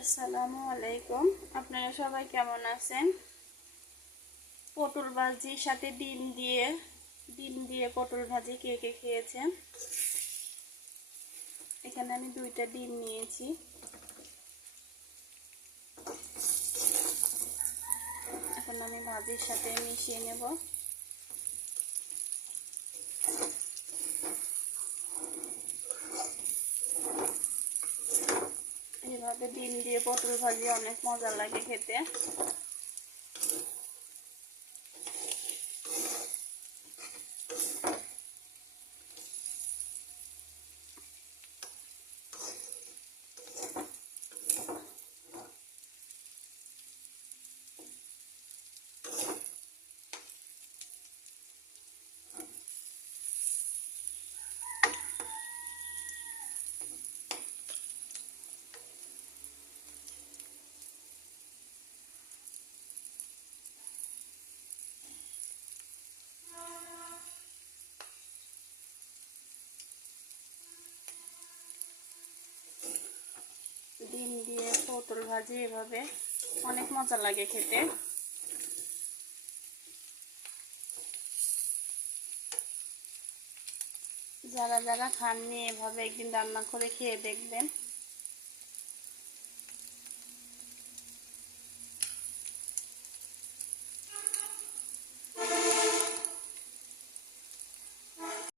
আসসালামু আলাইকুম। আপনারা সবাই কেমন আছেন? পটল ভাজির সাথে ডিম দিয়ে পটল ভাজি কে কে খেয়েছেন? এখানে আমি 2টা ডিম নিয়েছি। এখন আমি ভাজির সাথে মিশিয়ে নেব। এইভাবে ডিম দিয়ে পটল ভাজি অনেক মজা লাগে খেতে। ডিম দিয়ে পটল ভাজি এভাবে অনেক মজা লাগে খেতে। যারা যারা খাননি এভাবে একদিন রান্না করে খেয়ে দেখবেন।